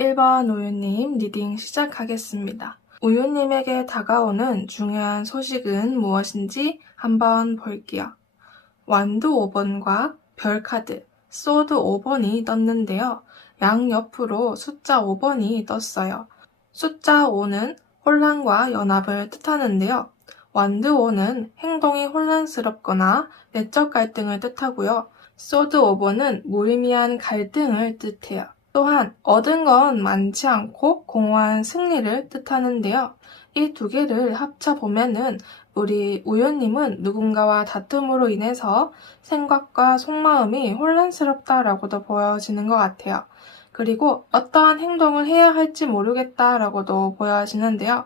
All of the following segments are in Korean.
1번 우유님 리딩 시작하겠습니다. 우유님에게 다가오는 중요한 소식은 무엇인지 한번 볼게요. 완드 5번과 별카드, 소드 5번이 떴는데요. 양옆으로 숫자 5번이 떴어요. 숫자 5는 혼란과 연합을 뜻하는데요. 완드 5는 행동이 혼란스럽거나 내적 갈등을 뜻하고요. 소드 5번은 무의미한 갈등을 뜻해요. 또한 얻은 건 많지 않고 공허한 승리를 뜻하는데요. 이 두 개를 합쳐보면은 우리 우유님은 누군가와 다툼으로 인해서 생각과 속마음이 혼란스럽다라고도 보여지는 것 같아요. 그리고 어떠한 행동을 해야 할지 모르겠다라고도 보여지는데요.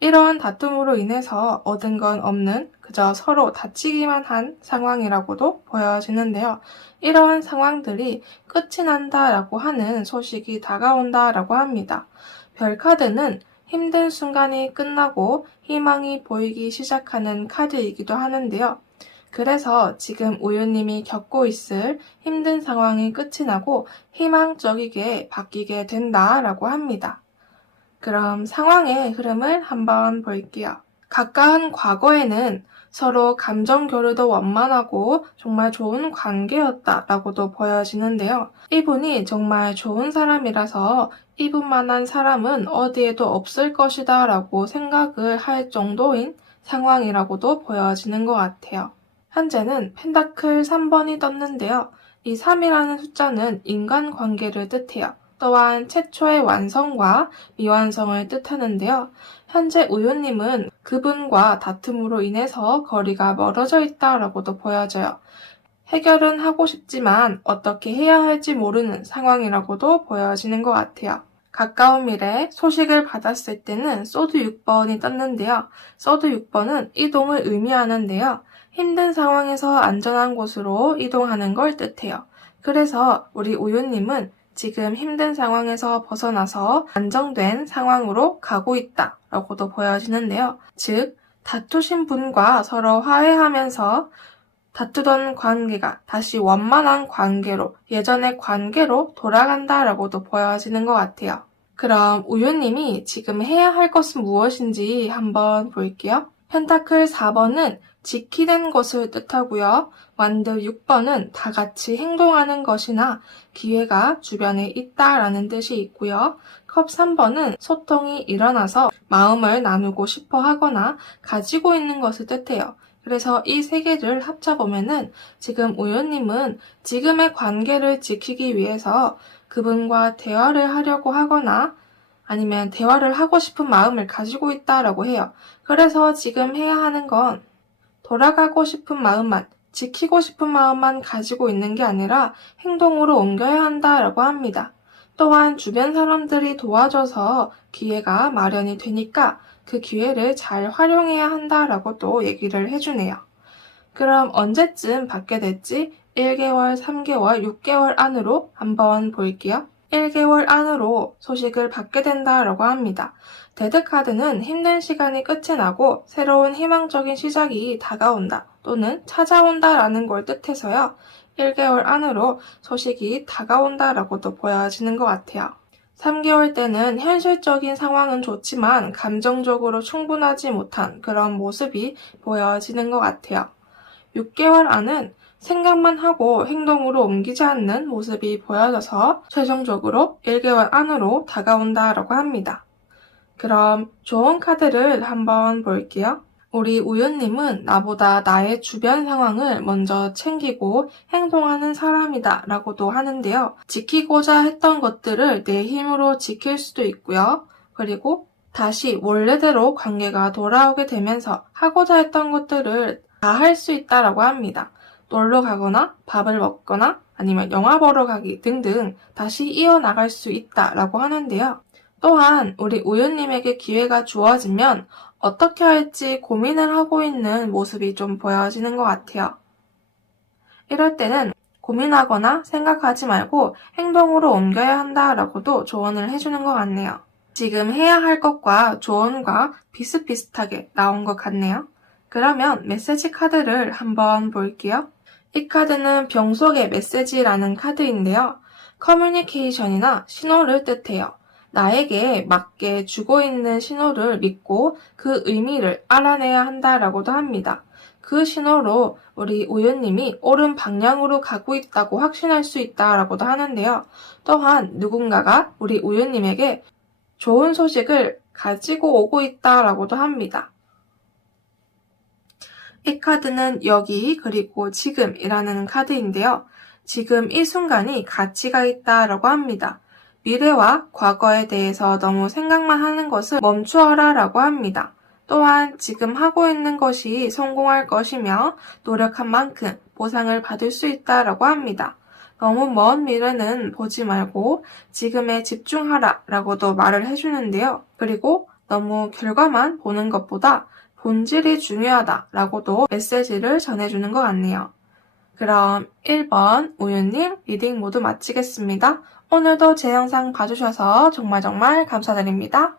이러한 다툼으로 인해서 얻은 건 없는 그저 서로 다치기만 한 상황이라고도 보여지는데요. 이러한 상황들이 끝이 난다라고 하는 소식이 다가온다라고 합니다. 별카드는 힘든 순간이 끝나고 희망이 보이기 시작하는 카드이기도 하는데요. 그래서 지금 우유님이 겪고 있을 힘든 상황이 끝이 나고 희망적이게 바뀌게 된다라고 합니다. 그럼 상황의 흐름을 한번 볼게요. 가까운 과거에는 서로 감정 교류도 원만하고 정말 좋은 관계였다라고도 보여지는데요. 이분이 정말 좋은 사람이라서 이분만한 사람은 어디에도 없을 것이다 라고 생각을 할 정도인 상황이라고도 보여지는 것 같아요. 현재는 펜타클 3번이 떴는데요. 이 3이라는 숫자는 인간관계를 뜻해요. 또한 최초의 완성과 미완성을 뜻하는데요. 현재 우유님은 그분과 다툼으로 인해서 거리가 멀어져 있다라고도 보여져요. 해결은 하고 싶지만 어떻게 해야 할지 모르는 상황이라고도 보여지는 것 같아요. 가까운 미래 소식을 받았을 때는 소드 6번이 떴는데요. 소드 6번은 이동을 의미하는데요. 힘든 상황에서 안전한 곳으로 이동하는 걸 뜻해요. 그래서 우리 우유님은 지금 힘든 상황에서 벗어나서 안정된 상황으로 가고 있다라고도 보여지는데요. 즉, 다투신 분과 서로 화해하면서 다투던 관계가 다시 원만한 관계로, 예전의 관계로 돌아간다라고도 보여지는 것 같아요. 그럼 우유님이 지금 해야 할 것은 무엇인지 한번 볼게요. 펜타클 4번은 지키는 것을 뜻하고요. 완드 6번은 다 같이 행동하는 것이나 기회가 주변에 있다라는 뜻이 있고요. 컵 3번은 소통이 일어나서 마음을 나누고 싶어 하거나 가지고 있는 것을 뜻해요. 그래서 이 세 개를 합쳐보면은 지금 우유님은 지금의 관계를 지키기 위해서 그분과 대화를 하려고 하거나 아니면 대화를 하고 싶은 마음을 가지고 있다라고 해요. 그래서 지금 해야 하는 건 돌아가고 싶은 마음만, 지키고 싶은 마음만 가지고 있는 게 아니라 행동으로 옮겨야 한다라고 합니다. 또한 주변 사람들이 도와줘서 기회가 마련이 되니까 그 기회를 잘 활용해야 한다라고 또 얘기를 해주네요. 그럼 언제쯤 받게 될지 1개월, 3개월, 6개월 안으로 한번 볼게요. 1개월 안으로 소식을 받게 된다라고 합니다. 데드카드는 힘든 시간이 끝이 나고 새로운 희망적인 시작이 다가온다 또는 찾아온다라는 걸 뜻해서요. 1개월 안으로 소식이 다가온다라고도 보여지는 것 같아요. 3개월 때는 현실적인 상황은 좋지만 감정적으로 충분하지 못한 그런 모습이 보여지는 것 같아요. 6개월 안은 생각만 하고 행동으로 옮기지 않는 모습이 보여져서 최종적으로 1개월 안으로 다가온다라고 합니다. 그럼 좋은 카드를 한번 볼게요. 우리 우유님은 나보다 나의 주변 상황을 먼저 챙기고 행동하는 사람이다 라고도 하는데요. 지키고자 했던 것들을 내 힘으로 지킬 수도 있고요. 그리고 다시 원래대로 관계가 돌아오게 되면서 하고자 했던 것들을 다 할 수 있다라고 합니다. 놀러 가거나 밥을 먹거나 아니면 영화 보러 가기 등등 다시 이어나갈 수 있다라고 하는데요. 또한 우리 우유님에게 기회가 주어지면 어떻게 할지 고민을 하고 있는 모습이 좀 보여지는 것 같아요. 이럴 때는 고민하거나 생각하지 말고 행동으로 옮겨야 한다라고도 조언을 해주는 것 같네요. 지금 해야 할 것과 조언과 비슷비슷하게 나온 것 같네요. 그러면 메시지 카드를 한번 볼게요. 이 카드는 병 속의 메시지라는 카드인데요. 커뮤니케이션이나 신호를 뜻해요. 나에게 맞게 주고 있는 신호를 믿고 그 의미를 알아내야 한다라고도 합니다. 그 신호로 우리 우유님이 옳은 방향으로 가고 있다고 확신할 수 있다라고도 하는데요. 또한 누군가가 우리 우유님에게 좋은 소식을 가지고 오고 있다라고도 합니다. 이 카드는 여기 그리고 지금이라는 카드인데요. 지금 이 순간이 가치가 있다라고 합니다. 미래와 과거에 대해서 너무 생각만 하는 것을 멈추어라 라고 합니다. 또한 지금 하고 있는 것이 성공할 것이며 노력한 만큼 보상을 받을 수 있다라고 합니다. 너무 먼 미래는 보지 말고 지금에 집중하라 라고도 말을 해주는데요. 그리고 너무 결과만 보는 것보다 본질이 중요하다라고도 메시지를 전해주는 것 같네요. 그럼 1번 우유님 리딩 모두 마치겠습니다. 오늘도 제 영상 봐주셔서 정말 감사드립니다.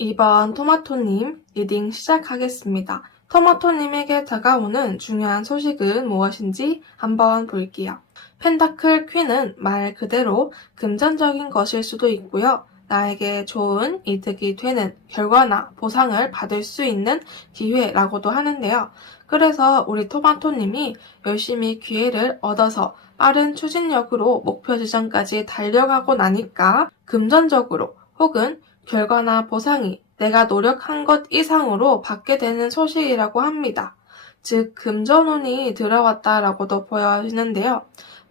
2번 토마토님 리딩 시작하겠습니다. 토마토님에게 다가오는 중요한 소식은 무엇인지 한번 볼게요. 펜타클 퀸은 말 그대로 금전적인 것일 수도 있고요. 나에게 좋은 이득이 되는 결과나 보상을 받을 수 있는 기회라고도 하는데요. 그래서 우리 토마토님이 열심히 기회를 얻어서 빠른 추진력으로 목표 지점까지 달려가고 나니까 금전적으로 혹은 결과나 보상이 내가 노력한 것 이상으로 받게 되는 소식이라고 합니다. 즉 금전운이 들어왔다라고도 보여지는데요.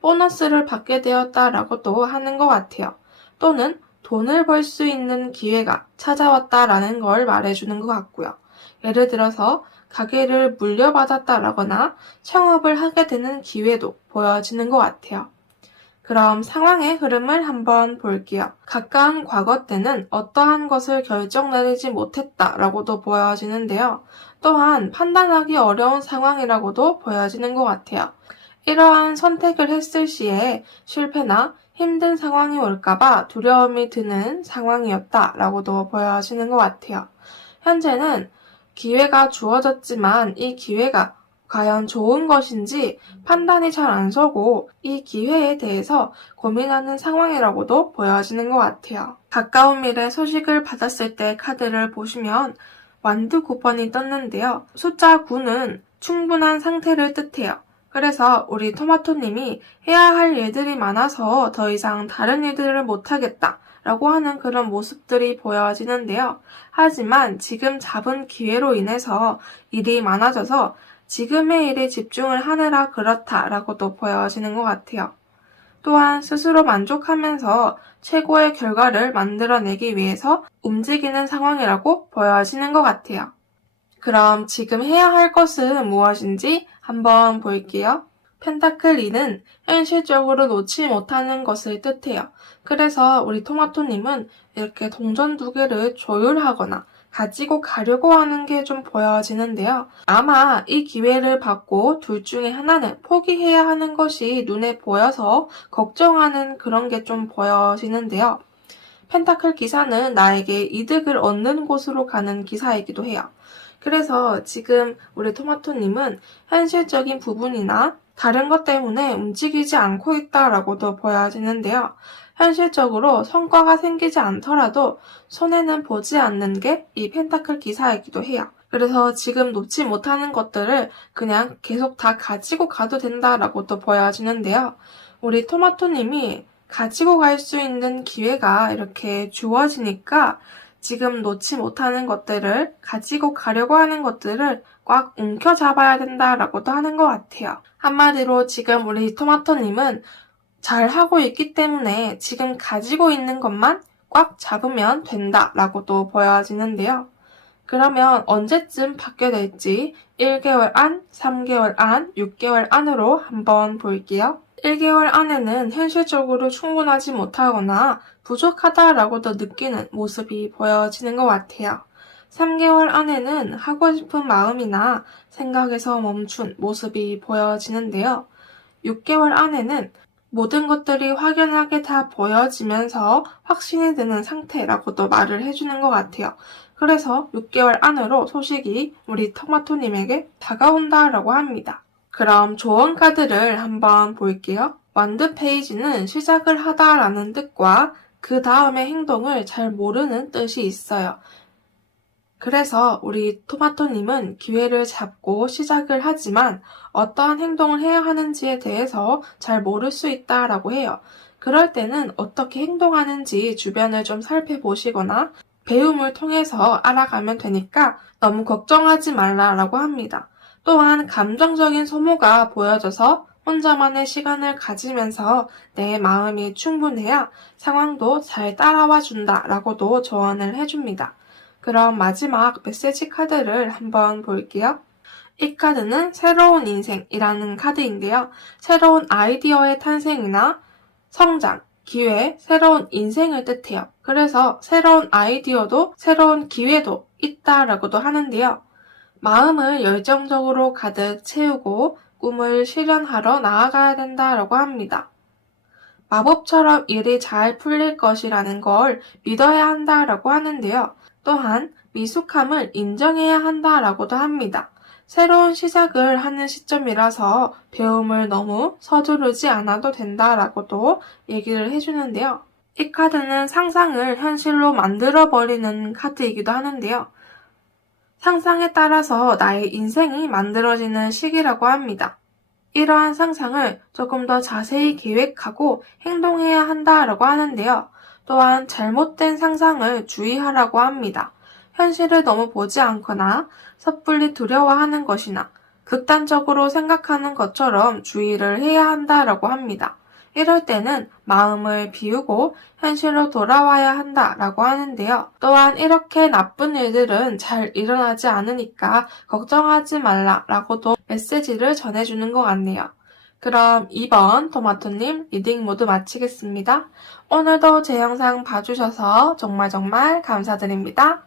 보너스를 받게 되었다라고도 하는 것 같아요. 또는 돈을 벌 수 있는 기회가 찾아왔다라는 걸 말해주는 것 같고요. 예를 들어서 가게를 물려받았다라거나 창업을 하게 되는 기회도 보여지는 것 같아요. 그럼 상황의 흐름을 한번 볼게요. 가까운 과거 때는 어떠한 것을 결정 내리지 못했다라고도 보여지는데요. 또한 판단하기 어려운 상황이라고도 보여지는 것 같아요. 이러한 선택을 했을 시에 실패나 힘든 상황이 올까봐 두려움이 드는 상황이었다라고도 보여지는 것 같아요. 현재는 기회가 주어졌지만 이 기회가 과연 좋은 것인지 판단이 잘 안 서고 이 기회에 대해서 고민하는 상황이라고도 보여지는 것 같아요. 가까운 미래 소식을 받았을 때 카드를 보시면 완두 9번이 떴는데요. 숫자 9는 충분한 상태를 뜻해요. 그래서 우리 토마토님이 해야 할 일들이 많아서 더 이상 다른 일들을 못하겠다 라고 하는 그런 모습들이 보여지는데요. 하지만 지금 잡은 기회로 인해서 일이 많아져서 지금의 일에 집중을 하느라 그렇다라고도 보여지는 것 같아요. 또한 스스로 만족하면서 최고의 결과를 만들어내기 위해서 움직이는 상황이라고 보여지는 것 같아요. 그럼 지금 해야 할 것은 무엇인지 한번 볼게요. 펜타클 2는 현실적으로 놓지 못하는 것을 뜻해요. 그래서 우리 토마토님은 이렇게 동전 2개를 조율하거나 가지고 가려고 하는 게 좀 보여지는데요. 아마 이 기회를 받고 둘 중에 하나는 포기해야 하는 것이 눈에 보여서 걱정하는 그런 게 좀 보여지는데요. 펜타클 기사는 나에게 이득을 얻는 곳으로 가는 기사이기도 해요. 그래서 지금 우리 토마토님은 현실적인 부분이나 다른 것 때문에 움직이지 않고 있다라고도 보여지는데요. 현실적으로 성과가 생기지 않더라도 손해는 보지 않는 게 이 펜타클 기사이기도 해요. 그래서 지금 놓지 못하는 것들을 그냥 계속 다 가지고 가도 된다라고도 보여지는데요. 우리 토마토님이 가지고 갈 수 있는 기회가 이렇게 주어지니까 지금 놓지 못하는 것들을 가지고 가려고 하는 것들을 꽉 움켜잡아야 된다라고도 하는 것 같아요. 한마디로 지금 우리 토마토님은 잘하고 있기 때문에 지금 가지고 있는 것만 꽉 잡으면 된다라고도 보여지는데요. 그러면 언제쯤 받게 될지 1개월 안, 3개월 안, 6개월 안으로 한번 볼게요. 1개월 안에는 현실적으로 충분하지 못하거나 부족하다라고도 느끼는 모습이 보여지는 것 같아요. 3개월 안에는 하고 싶은 마음이나 생각에서 멈춘 모습이 보여지는데요. 6개월 안에는 모든 것들이 확연하게 다 보여지면서 확신이 드는 상태라고도 말을 해주는 것 같아요. 그래서 6개월 안으로 소식이 우리 토마토님에게 다가온다라고 합니다. 그럼 조언 카드를 한번 볼게요. 완드 페이지는 시작을 하다라는 뜻과 그 다음의 행동을 잘 모르는 뜻이 있어요. 그래서 우리 토마토님은 기회를 잡고 시작을 하지만 어떠한 행동을 해야 하는지에 대해서 잘 모를 수 있다라고 해요. 그럴 때는 어떻게 행동하는지 주변을 좀 살펴보시거나 배움을 통해서 알아가면 되니까 너무 걱정하지 말라라고 합니다. 또한 감정적인 소모가 보여져서 혼자만의 시간을 가지면서 내 마음이 충분해야 상황도 잘 따라와 준다라고도 조언을 해줍니다. 그럼 마지막 메시지 카드를 한번 볼게요. 이 카드는 새로운 인생이라는 카드인데요. 새로운 아이디어의 탄생이나 성장, 기회, 새로운 인생을 뜻해요. 그래서 새로운 아이디어도 새로운 기회도 있다라고도 하는데요. 마음을 열정적으로 가득 채우고 꿈을 실현하러 나아가야 된다라고 합니다. 마법처럼 일이 잘 풀릴 것이라는 걸 믿어야 한다라고 하는데요. 또한 미숙함을 인정해야 한다라고도 합니다. 새로운 시작을 하는 시점이라서 배움을 너무 서두르지 않아도 된다라고도 얘기를 해주는데요. 이 카드는 상상을 현실로 만들어버리는 카드이기도 하는데요. 상상에 따라서 나의 인생이 만들어지는 시기라고 합니다. 이러한 상상을 조금 더 자세히 계획하고 행동해야 한다라고 하는데요. 또한 잘못된 상상을 주의하라고 합니다. 현실을 너무 보지 않거나 섣불리 두려워하는 것이나 극단적으로 생각하는 것처럼 주의를 해야 한다라고 합니다. 이럴 때는 마음을 비우고 현실로 돌아와야 한다라고 하는데요. 또한 이렇게 나쁜 일들은 잘 일어나지 않으니까 걱정하지 말라라고도 메시지를 전해주는 것 같네요. 그럼 2번 토마토님 리딩 모두 마치겠습니다. 오늘도 제 영상 봐주셔서 정말 감사드립니다.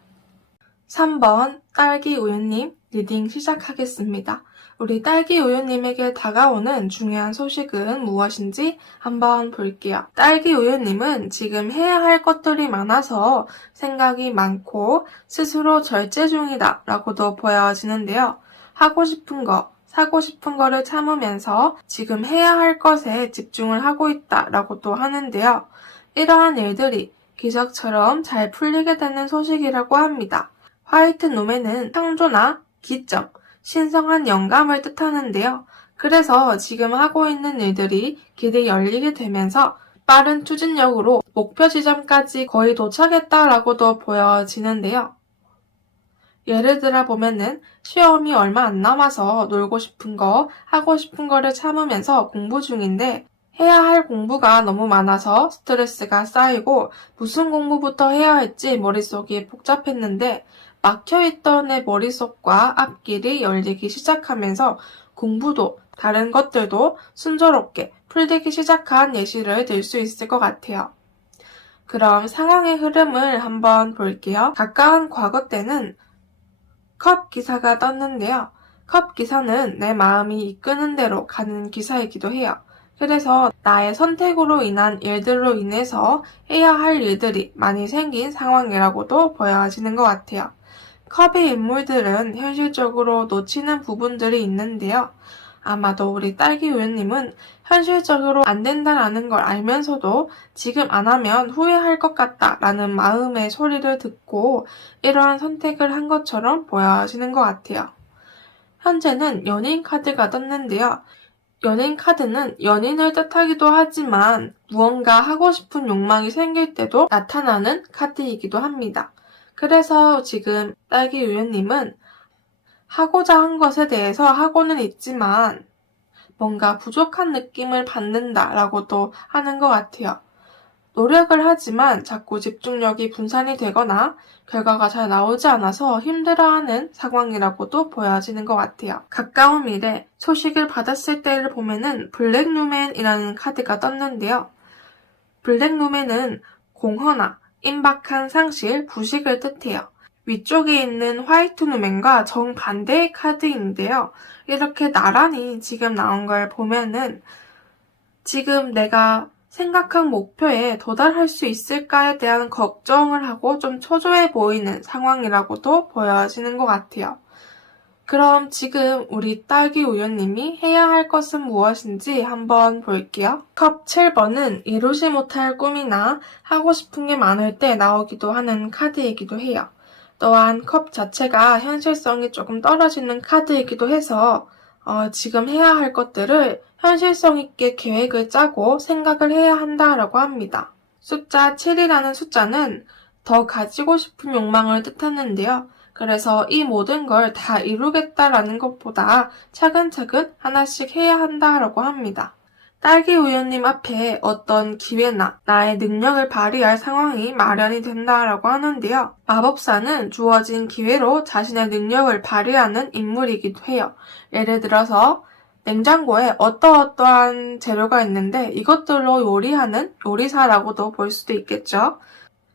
3번 딸기 우유님 리딩 시작하겠습니다. 우리 딸기 우유님에게 다가오는 중요한 소식은 무엇인지 한번 볼게요. 딸기 우유님은 지금 해야 할 것들이 많아서 생각이 많고 스스로 절제 중이다 라고도 보여지는데요. 하고 싶은 거, 사고 싶은 거를 참으면서 지금 해야 할 것에 집중을 하고 있다 라고도 하는데요. 이러한 일들이 기적처럼 잘 풀리게 되는 소식이라고 합니다. 화이트 놈에는 창조나 기점, 신성한 영감을 뜻하는데요. 그래서 지금 하고 있는 일들이 길이 열리게 되면서 빠른 추진력으로 목표 지점까지 거의 도착했다라고도 보여지는데요. 예를 들어 보면은 시험이 얼마 안 남아서 놀고 싶은 거, 하고 싶은 거를 참으면서 공부 중인데 해야 할 공부가 너무 많아서 스트레스가 쌓이고 무슨 공부부터 해야 할지 머릿속이 복잡했는데 막혀있던 내 머릿속과 앞길이 열리기 시작하면서 공부도 다른 것들도 순조롭게 풀리기 시작한 예시를 들 수 있을 것 같아요. 그럼 상황의 흐름을 한번 볼게요. 가까운 과거 때는 컵 기사가 떴는데요. 컵 기사는 내 마음이 이끄는 대로 가는 기사이기도 해요. 그래서 나의 선택으로 인한 일들로 인해서 해야 할 일들이 많이 생긴 상황이라고도 보여지는 것 같아요. 컵의 인물들은 현실적으로 놓치는 부분들이 있는데요. 아마도 우리 딸기 우유님은 현실적으로 안 된다라는 걸 알면서도 지금 안 하면 후회할 것 같다라는 마음의 소리를 듣고 이러한 선택을 한 것처럼 보여지는 것 같아요. 현재는 연인 카드가 떴는데요. 연인 카드는 연인을 뜻하기도 하지만 무언가 하고 싶은 욕망이 생길 때도 나타나는 카드이기도 합니다. 그래서 지금 딸기 우유님은 하고자 한 것에 대해서 하고는 있지만 뭔가 부족한 느낌을 받는다라고도 하는 것 같아요. 노력을 하지만 자꾸 집중력이 분산이 되거나 결과가 잘 나오지 않아서 힘들어하는 상황이라고도 보여지는 것 같아요. 가까운 미래 소식을 받았을 때를 보면은 블랙 루멘이라는 카드가 떴는데요. 블랙 루멘은 공허나 임박한 상실, 부식을 뜻해요. 위쪽에 있는 화이트 루멘과 정반대의 카드인데요. 이렇게 나란히 지금 나온 걸 보면은 지금 내가 생각한 목표에 도달할 수 있을까에 대한 걱정을 하고 좀 초조해 보이는 상황이라고도 보여지는 것 같아요. 그럼 지금 우리 딸기 우유님이 해야 할 것은 무엇인지 한번 볼게요. 컵 7번은 이루지 못할 꿈이나 하고 싶은 게 많을 때 나오기도 하는 카드이기도 해요. 또한 컵 자체가 현실성이 조금 떨어지는 카드이기도 해서 지금 해야 할 것들을 현실성 있게 계획을 짜고 생각을 해야 한다라고 합니다. 숫자 7이라는 숫자는 더 가지고 싶은 욕망을 뜻하는데요. 그래서 이 모든 걸 다 이루겠다라는 것보다 차근차근 하나씩 해야 한다라고 합니다. 딸기 우유님 앞에 어떤 기회나 나의 능력을 발휘할 상황이 마련이 된다라고 하는데요. 마법사는 주어진 기회로 자신의 능력을 발휘하는 인물이기도 해요. 예를 들어서 냉장고에 어떠한 재료가 있는데 이것들로 요리하는 요리사라고도 볼 수도 있겠죠.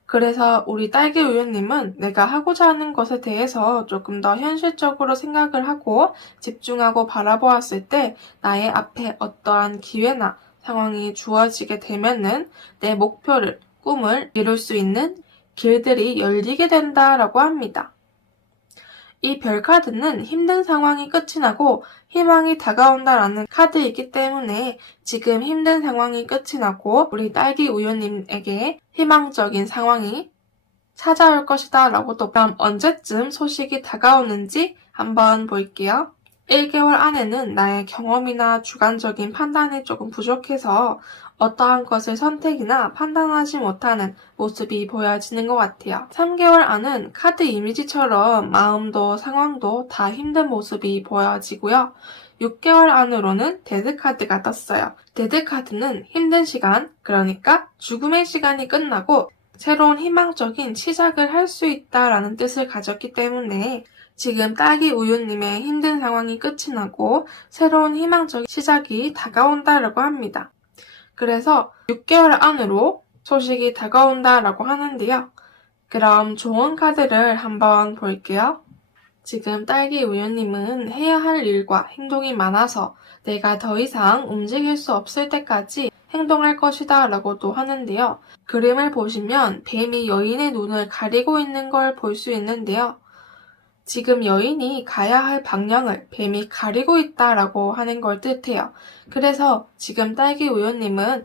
그래서 우리 딸기 우유님은 내가 하고자 하는 것에 대해서 조금 더 현실적으로 생각을 하고 집중하고 바라보았을 때 나의 앞에 어떠한 기회나 상황이 주어지게 되면은 내 목표를, 꿈을 이룰 수 있는 길들이 열리게 된다라고 합니다. 이 별 카드는 힘든 상황이 끝이 나고 희망이 다가온다라는 카드이기 때문에 지금 힘든 상황이 끝이 나고 우리 딸기 우유님에게 희망적인 상황이 찾아올 것이다 라고도. 그럼 언제쯤 소식이 다가오는지 한번 볼게요. 1개월 안에는 나의 경험이나 주관적인 판단이 조금 부족해서 어떠한 것을 선택이나 판단하지 못하는 모습이 보여지는 것 같아요. 3개월 안은 카드 이미지처럼 마음도 상황도 다 힘든 모습이 보여지고요. 6개월 안으로는 데드카드가 떴어요. 데드카드는 힘든 시간, 그러니까 죽음의 시간이 끝나고 새로운 희망적인 시작을 할 수 있다라는 뜻을 가졌기 때문에 지금 딸기 우유님의 힘든 상황이 끝이 나고 새로운 희망적인 시작이 다가온다라고 합니다. 그래서 6개월 안으로 소식이 다가온다라고 하는데요. 그럼 좋은 카드를 한번 볼게요. 지금 딸기 우유님은 해야 할 일과 행동이 많아서 내가 더 이상 움직일 수 없을 때까지 행동할 것이다 라고도 하는데요. 그림을 보시면 뱀이 여인의 눈을 가리고 있는 걸 볼 수 있는데요. 지금 여인이 가야 할 방향을 뱀이 가리고 있다라고 하는 걸 뜻해요. 그래서 지금 딸기 우유님은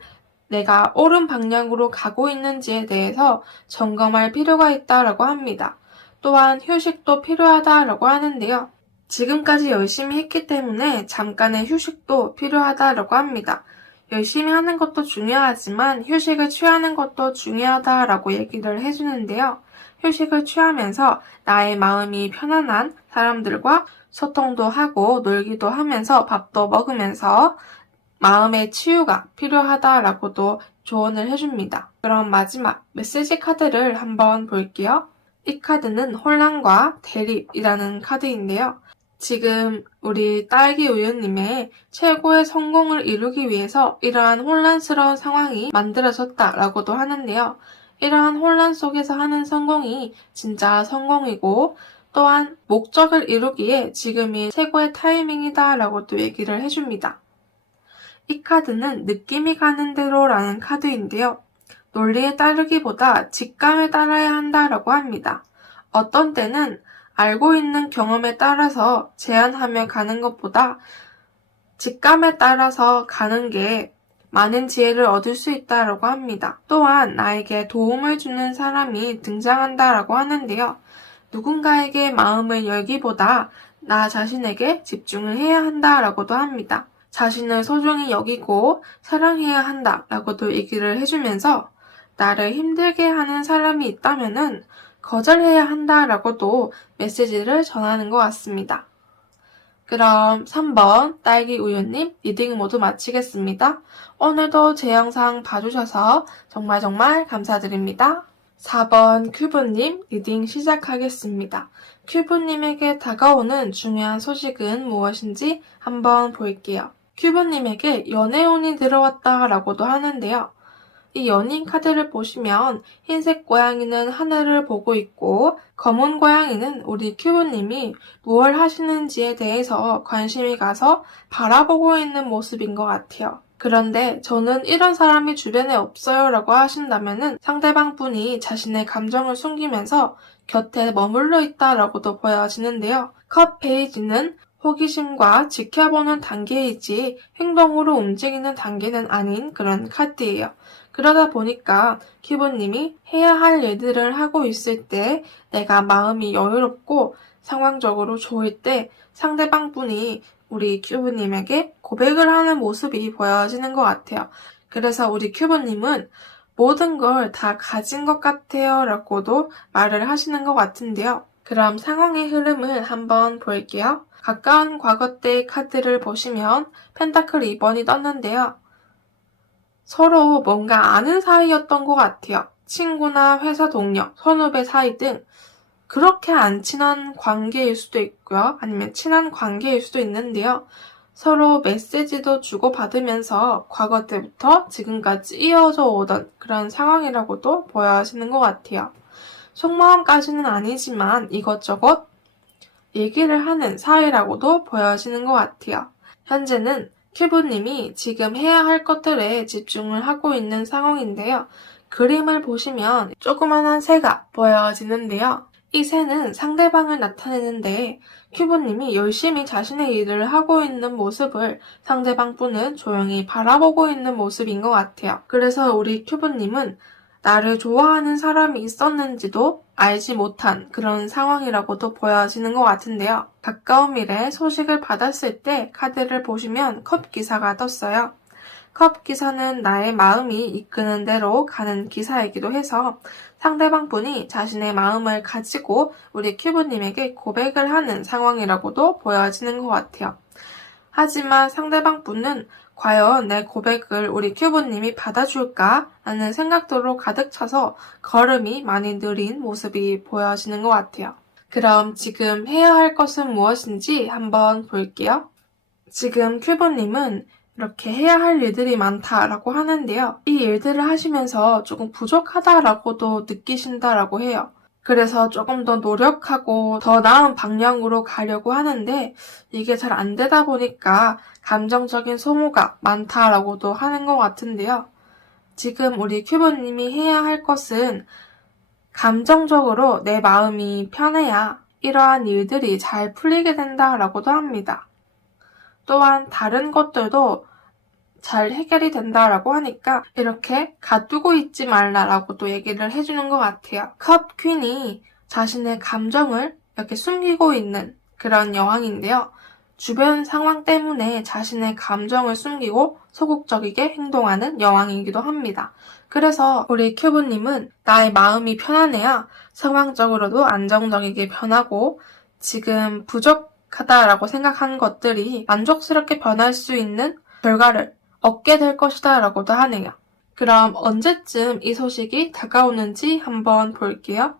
내가 옳은 방향으로 가고 있는지에 대해서 점검할 필요가 있다라고 합니다. 또한 휴식도 필요하다라고 하는데요. 지금까지 열심히 했기 때문에 잠깐의 휴식도 필요하다라고 합니다. 열심히 하는 것도 중요하지만 휴식을 취하는 것도 중요하다라고 얘기를 해주는데요. 휴식을 취하면서 나의 마음이 편안한 사람들과 소통도 하고 놀기도 하면서 밥도 먹으면서 마음의 치유가 필요하다라고도 조언을 해줍니다. 그럼 마지막 메시지 카드를 한번 볼게요. 이 카드는 혼란과 대립이라는 카드인데요. 지금 우리 딸기 우유님의 최고의 성공을 이루기 위해서 이러한 혼란스러운 상황이 만들어졌다라고도 하는데요. 이러한 혼란 속에서 하는 성공이 진짜 성공이고 또한 목적을 이루기에 지금이 최고의 타이밍이다 라고도 얘기를 해줍니다. 이 카드는 느낌이 가는 대로라는 카드인데요. 논리에 따르기보다 직감을 따라야 한다라고 합니다. 어떤 때는 알고 있는 경험에 따라서 제안하며 가는 것보다 직감에 따라서 가는 게 많은 지혜를 얻을 수 있다라고 합니다. 또한 나에게 도움을 주는 사람이 등장한다라고 하는데요. 누군가에게 마음을 열기보다 나 자신에게 집중을 해야 한다라고도 합니다. 자신을 소중히 여기고 사랑해야 한다라고도 얘기를 해주면서 나를 힘들게 하는 사람이 있다면은 거절해야 한다라고도 메시지를 전하는 것 같습니다. 그럼 3번 딸기 우유님 리딩 모두 마치겠습니다. 오늘도 제 영상 봐주셔서 정말 감사드립니다. 4번 큐브님 리딩 시작하겠습니다. 큐브님에게 다가오는 중요한 소식은 무엇인지 한번 볼게요. 큐브님에게 연애운이 들어왔다라고도 하는데요. 이 연인 카드를 보시면 흰색 고양이는 하늘을 보고 있고 검은 고양이는 우리 큐브님이 무엇을 하시는지에 대해서 관심이 가서 바라보고 있는 모습인 것 같아요. 그런데 저는 이런 사람이 주변에 없어요 라고 하신다면은 상대방 분이 자신의 감정을 숨기면서 곁에 머물러 있다라고도 보여지는데요. 컵 페이지는 호기심과 지켜보는 단계이지 행동으로 움직이는 단계는 아닌 그런 카드예요. 그러다 보니까 큐브님이 해야 할 일들을 하고 있을 때 내가 마음이 여유롭고 상황적으로 좋을 때 상대방 분이 우리 큐브님에게 고백을 하는 모습이 보여지는 것 같아요. 그래서 우리 큐브님은 모든 걸 다 가진 것 같아요 라고도 말을 하시는 것 같은데요. 그럼 상황의 흐름을 한번 볼게요. 가까운 과거 때의 카드를 보시면 펜타클 2번이 떴는데요. 서로 뭔가 아는 사이였던 것 같아요. 친구나 회사 동료, 선후배 사이 등 그렇게 안 친한 관계일 수도 있고요. 아니면 친한 관계일 수도 있는데요. 서로 메시지도 주고받으면서 과거 때부터 지금까지 이어져 오던 그런 상황이라고도 보여지는 것 같아요. 속마음까지는 아니지만 이것저것 얘기를 하는 사이라고도 보여지는 것 같아요. 현재는 큐브님이 지금 해야 할 것들에 집중을 하고 있는 상황인데요. 그림을 보시면 조그만한 새가 보여지는데요. 이 새는 상대방을 나타내는데 큐브님이 열심히 자신의 일을 하고 있는 모습을 상대방 분은 조용히 바라보고 있는 모습인 것 같아요. 그래서 우리 큐브님은 나를 좋아하는 사람이 있었는지도 알지 못한 그런 상황이라고도 보여지는 것 같은데요. 가까운 미래에 소식을 받았을 때 카드를 보시면 컵 기사가 떴어요. 컵 기사는 나의 마음이 이끄는 대로 가는 기사이기도 해서 상대방 분이 자신의 마음을 가지고 우리 큐브님에게 고백을 하는 상황이라고도 보여지는 것 같아요. 하지만 상대방 분은 과연 내 고백을 우리 큐브님이 받아줄까? 라는 생각들로 가득 차서 걸음이 많이 느린 모습이 보여지는 것 같아요. 그럼 지금 해야 할 것은 무엇인지 한번 볼게요. 지금 큐브님은 이렇게 해야 할 일들이 많다라고 하는데요. 이 일들을 하시면서 조금 부족하다라고도 느끼신다라고 해요. 그래서 조금 더 노력하고 더 나은 방향으로 가려고 하는데 이게 잘 안 되다 보니까 감정적인 소모가 많다라고도 하는 것 같은데요. 지금 우리 큐브님이 해야 할 것은 감정적으로 내 마음이 편해야 이러한 일들이 잘 풀리게 된다라고도 합니다. 또한 다른 것들도 잘 해결이 된다라고 하니까 이렇게 가두고 있지 말라라고도 얘기를 해주는 것 같아요. 컵 퀸이 자신의 감정을 이렇게 숨기고 있는 그런 여왕인데요. 주변 상황 때문에 자신의 감정을 숨기고 소극적이게 행동하는 여왕이기도 합니다. 그래서 우리 큐브님은 나의 마음이 편안해야 상황적으로도 안정적이게 변하고 지금 부족하다라고 생각한 것들이 만족스럽게 변할 수 있는 결과를 얻게 될 것이다 라고도 하네요. 그럼 언제쯤 이 소식이 다가오는지 한번 볼게요.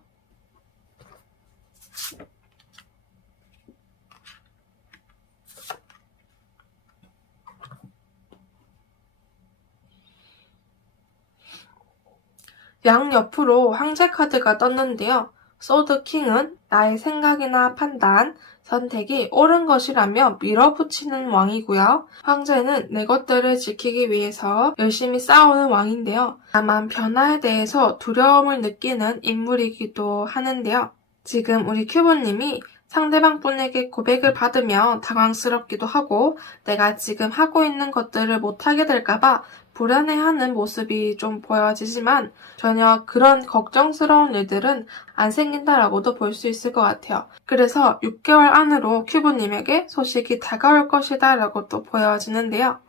양옆으로 황제 카드가 떴는데요. 소드 킹은 나의 생각이나 판단, 선택이 옳은 것이라며 밀어붙이는 왕이고요. 황제는 내 것들을 지키기 위해서 열심히 싸우는 왕인데요. 다만 변화에 대해서 두려움을 느끼는 인물이기도 하는데요. 지금 우리 큐브님이 상대방 분에게 고백을 받으면 당황스럽기도 하고 내가 지금 하고 있는 것들을 못하게 될까봐 불안해하는 모습이 좀 보여지지만 전혀 그런 걱정스러운 일들은 안 생긴다라고도 볼 수 있을 것 같아요. 그래서 6개월 안으로 큐브님에게 소식이 다가올 것이다 라고 또 보여지는데요.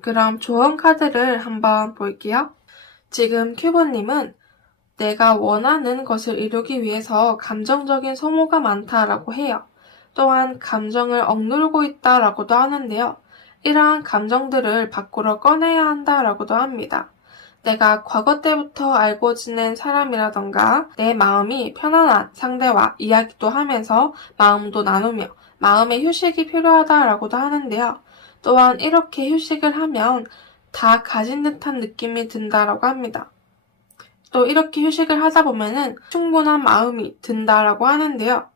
그럼 조언 카드를 한번 볼게요. 지금 큐브님은 내가 원하는 것을 이루기 위해서 감정적인 소모가 많다라고 해요. 또한 감정을 억누르고 있다라고도 하는데요. 이러한 감정들을 밖으로 꺼내야 한다라고도 합니다. 내가 과거 때부터 알고 지낸 사람이라던가 내 마음이 편안한 상대와 이야기도 하면서 마음도 나누며 마음의 휴식이 필요하다라고도 하는데요. 또한 이렇게 휴식을 하면 다 가진 듯한 느낌이 든다라고 합니다. 또 이렇게 휴식을 하다 보면은 충분한 마음이 든다라고 하는데요.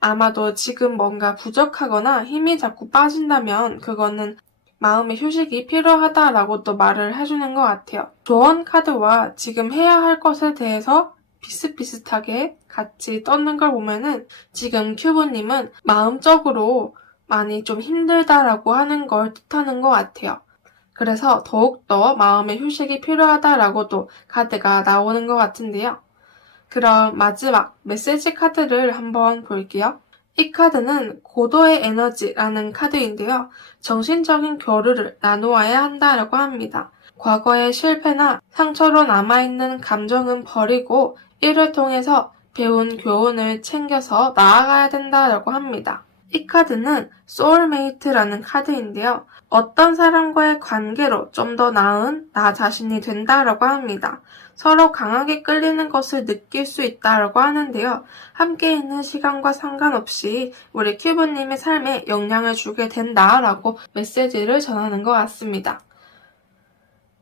아마도 지금 뭔가 부족하거나 힘이 자꾸 빠진다면 그거는 마음의 휴식이 필요하다라고 또 말을 해주는 것 같아요. 조언 카드와 지금 해야 할 것에 대해서 비슷비슷하게 같이 떴는 걸 보면은 지금 큐브님은 마음적으로 많이 좀 힘들다라고 하는 걸 뜻하는 것 같아요. 그래서 더욱더 마음의 휴식이 필요하다라고도 카드가 나오는 것 같은데요. 그럼 마지막 메시지 카드를 한번 볼게요. 이 카드는 고도의 에너지라는 카드인데요. 정신적인 교류를 나누어야 한다라고 합니다. 과거의 실패나 상처로 남아있는 감정은 버리고 이를 통해서 배운 교훈을 챙겨서 나아가야 된다라고 합니다. 이 카드는 소울메이트라는 카드인데요. 어떤 사람과의 관계로 좀 더 나은 나 자신이 된다라고 합니다. 서로 강하게 끌리는 것을 느낄 수 있다라고 하는데요. 함께 있는 시간과 상관없이 우리 큐브님의 삶에 영향을 주게 된다라고 메시지를 전하는 것 같습니다.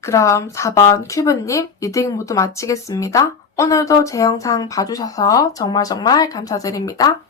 그럼 4번 큐브님 리딩 모두 마치겠습니다. 오늘도 제 영상 봐주셔서 정말 감사드립니다.